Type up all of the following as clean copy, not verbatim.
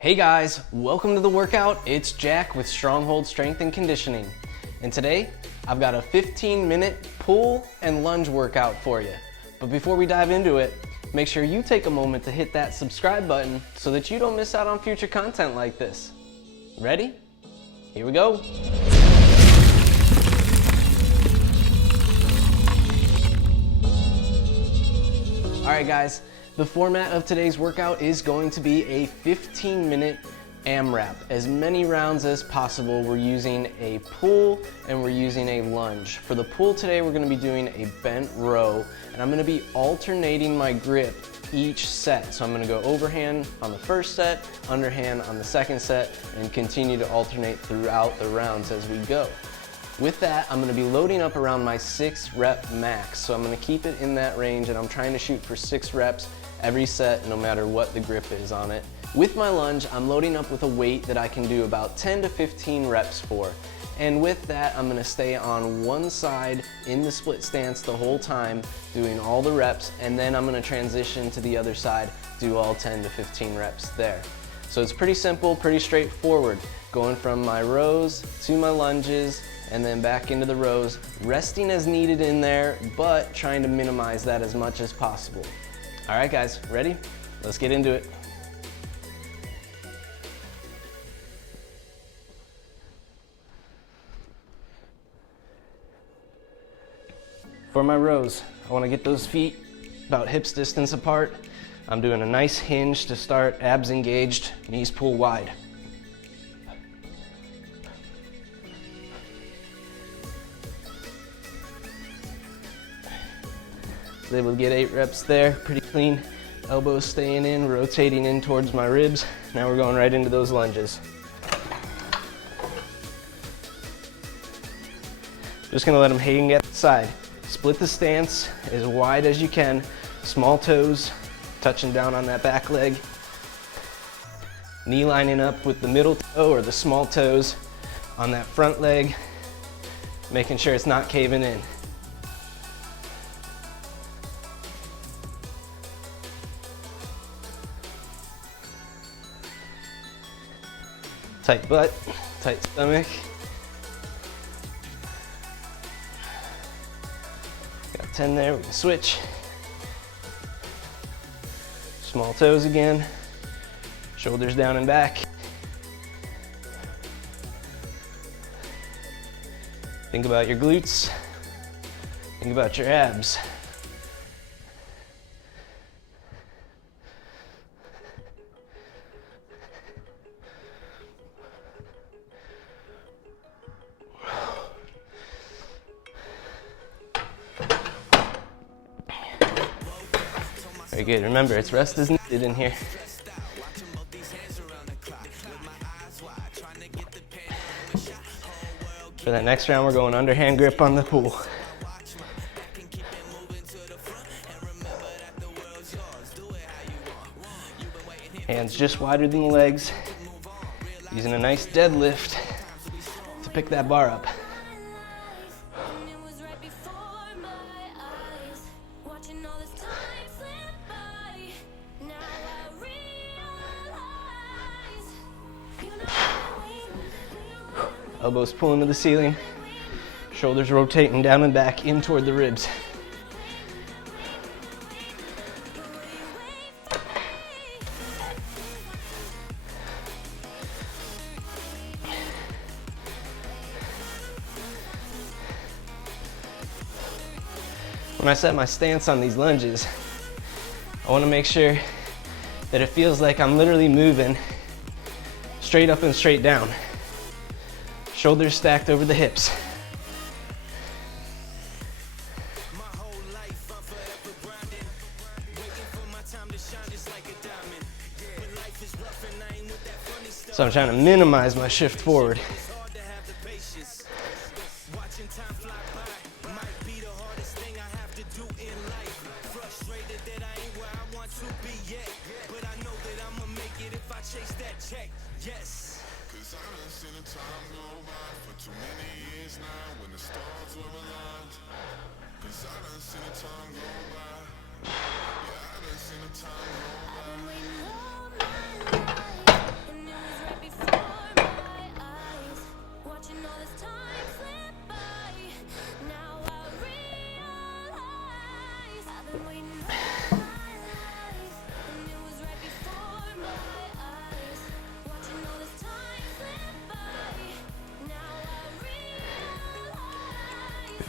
Hey guys, welcome to the workout. It's Jack with Stronghold Strength and Conditioning. And today, I've got a 15-minute pull and lunge workout for you. But before we dive into it, make sure you take a moment to hit that subscribe button so that you don't miss out on future content like this. Ready? Here we go. All right guys, the format of today's workout is going to be a 15-minute Amrap. As many rounds as possible. We're using a pull and we're using a lunge. For the pull today, we're going to be doing a bent row, and I'm going to be alternating my grip each set. So I'm going to go overhand on the first set, underhand on the second set, and continue to alternate throughout the rounds as we go. With that, I'm going to be loading up around my 6 rep max. So I'm going to keep it in that range, and I'm trying to shoot for 6 reps every set, no matter what the grip is on it. With my lunge, I'm loading up with a weight that I can do about 10 to 15 reps for. And with that, I'm going to stay on one side in the split stance the whole time, doing all the reps, and then I'm going to transition to the other side, do all 10 to 15 reps there. So it's pretty simple, pretty straightforward, going from my rows to my lunges, and then back into the rows, resting as needed in there, but trying to minimize that as much as possible. All right guys, ready? Let's get into it. For my rows, I want to get those feet about hips distance apart. I'm doing a nice hinge to start, abs engaged, knees pull wide. Was able to get 8 reps there, pretty clean. Elbows staying in, rotating in towards my ribs. Now we're going right into those lunges. Just gonna let them hang at the side. Split the stance as wide as you can. Small toes touching down on that back leg. Knee lining up with the middle toe or the small toes on that front leg. Making sure it's not caving in. Tight butt, tight stomach. Got 10 there, we can switch. Small toes again. Shoulders down and back. Think about your glutes. Think about your abs. Very good. Remember, it's rest is needed in here. For that next round, we're going underhand grip on the pull. Hands just wider than the legs. Using a nice deadlift to pick that bar up. Elbows pulling to the ceiling, shoulders rotating down and back in toward the ribs. When I set my stance on these lunges, I want to make sure that it feels like I'm literally moving straight up and straight down. Shoulders stacked over the hips. So I'm trying to minimize my shift forward.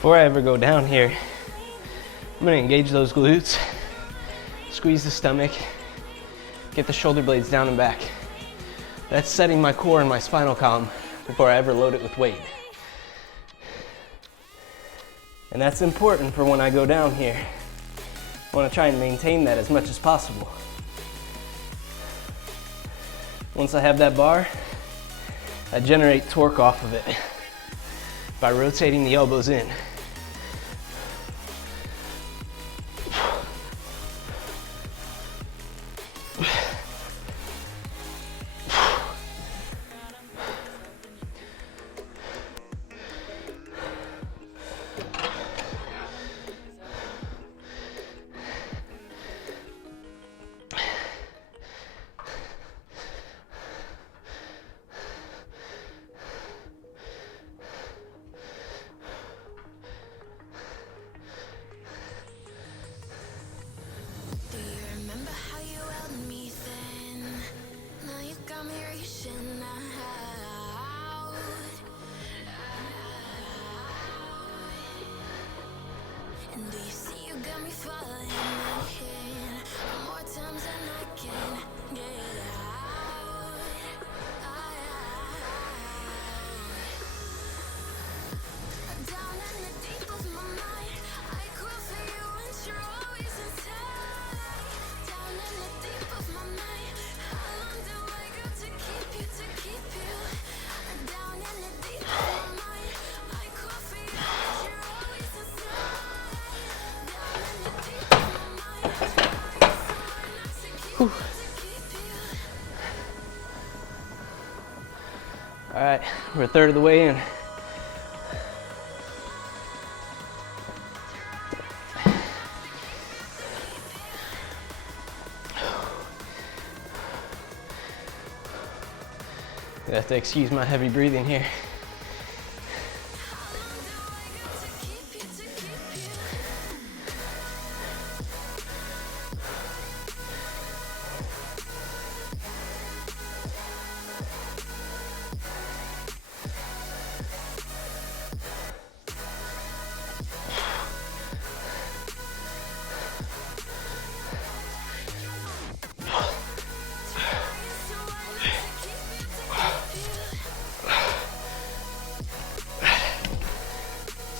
Before I ever go down here, I'm gonna engage those glutes, squeeze the stomach, get the shoulder blades down and back. That's setting my core and my spinal column before I ever load it with weight. And that's important for when I go down here. I want to try and maintain that as much as possible. Once I have that bar, I generate torque off of it by rotating the elbows in. Do you see you got me falling in more times than I can get out? Down in the deep of my mind, I crawl for you and you're always inside. Down in the deep of my mind, how long do I got to keep you, to keep you? Down in the deep of my mind, I crawl for you and you're always inside. All right, we're a third of the way in. You have to excuse my heavy breathing here.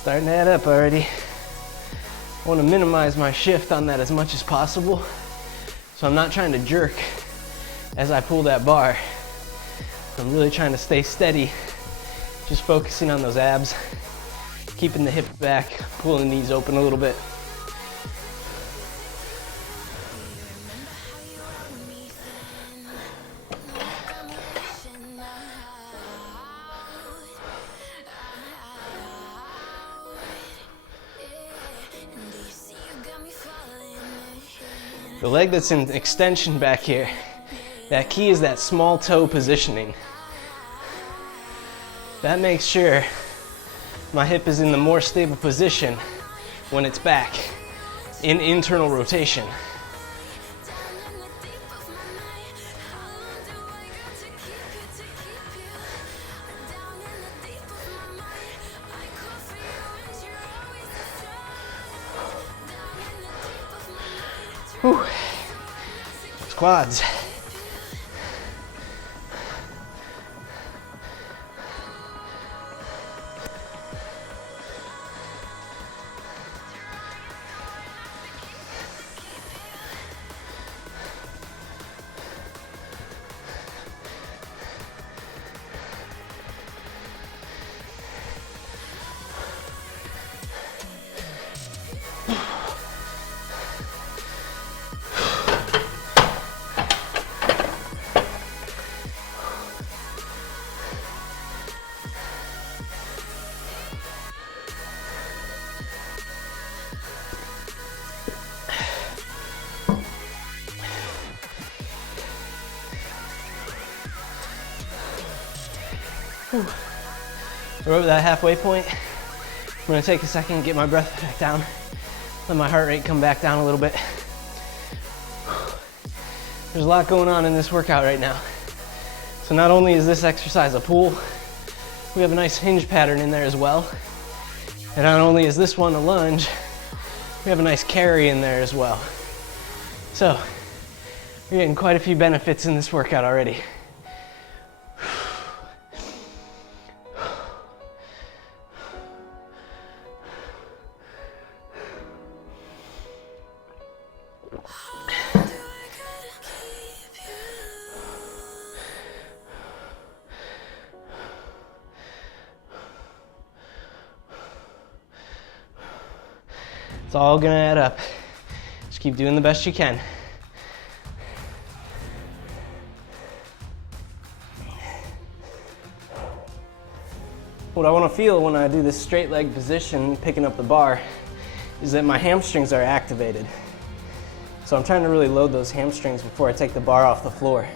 Starting to add up already. I want to minimize my shift on that as much as possible, so I'm not trying to jerk as I pull that bar. I'm really trying to stay steady, just focusing on those abs, keeping the hip back, pulling the knees open a little bit. The leg that's in extension back here, that key is that small toe positioning. That makes sure my hip is in the more stable position when it's back in internal rotation. Whew. Squads. We're over that halfway point. I'm gonna take a second, get my breath back down, let my heart rate come back down a little bit. There's a lot going on in this workout right now. So not only is this exercise a pull, we have a nice hinge pattern in there as well. And not only is this one a lunge, we have a nice carry in there as well. So we're getting quite a few benefits in this workout already. It's all gonna add up. Just keep doing the best you can. What I want to feel when I do this straight leg position, picking up the bar, is that my hamstrings are activated. So I'm trying to really load those hamstrings before I take the bar off the floor.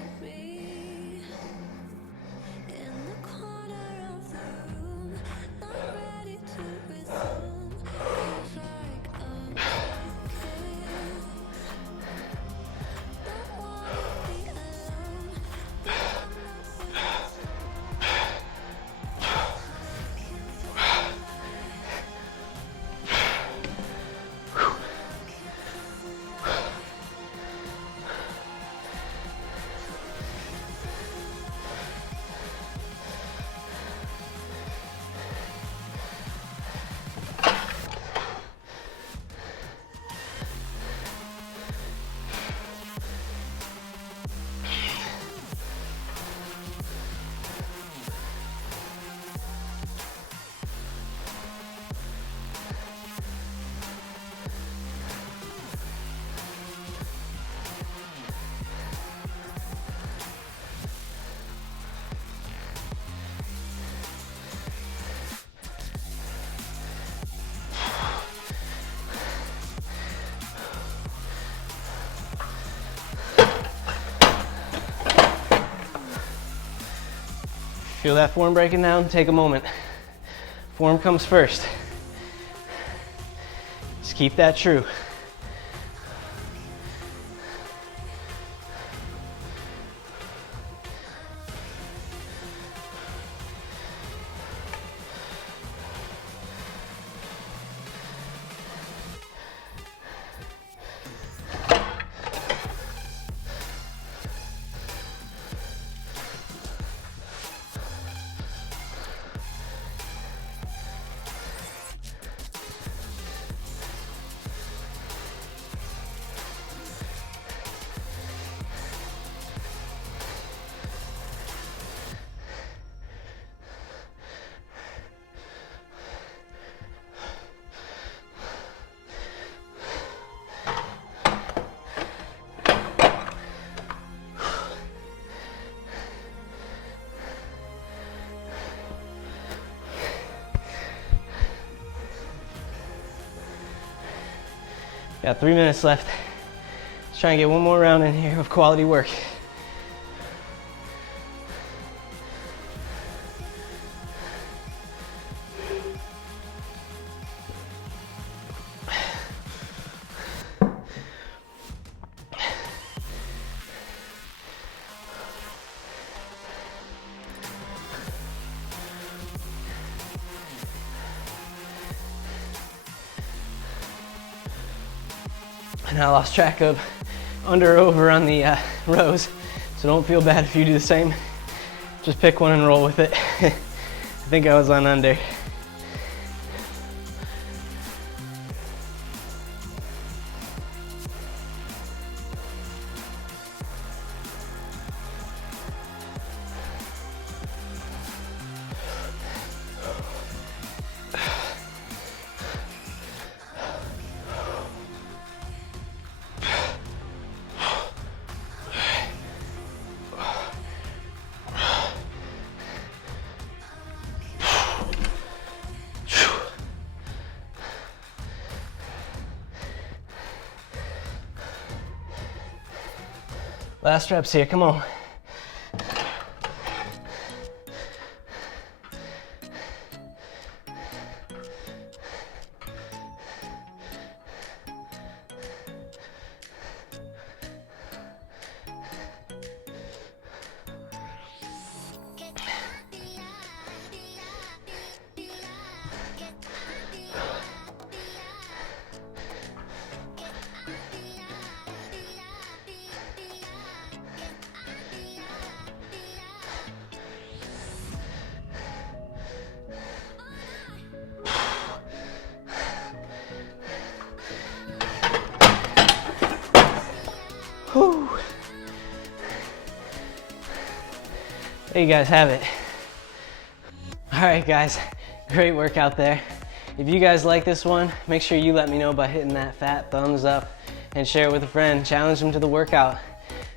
Feel that form breaking down? Take a moment. Form comes first. Just keep that true. Got 3 minutes left. Let's try and get one more round in here of quality work. And I lost track of under or over on the rows, so don't feel bad if you do the same. Just pick one and roll with it. I think I was on under. Last reps here, come on. There you guys have it. All right, guys, great workout there. If you guys like this one, make sure you let me know by hitting that fat thumbs up and share it with a friend. Challenge them to the workout.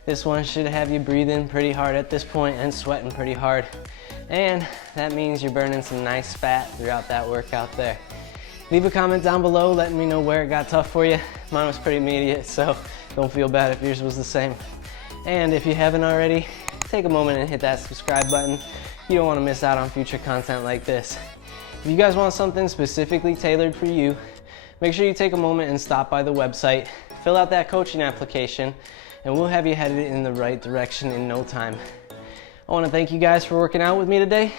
This one should have you breathing pretty hard at this point and sweating pretty hard. And that means you're burning some nice fat throughout that workout there. Leave a comment down below letting me know where it got tough for you. Mine was pretty immediate, so don't feel bad if yours was the same. And if you haven't already, take a moment and hit that subscribe button. You don't want to miss out on future content like this. If you guys want something specifically tailored for you, make sure you take a moment and stop by the website, fill out that coaching application, and we'll have you headed in the right direction in no time. I want to thank you guys for working out with me today.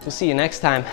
We'll see you next time.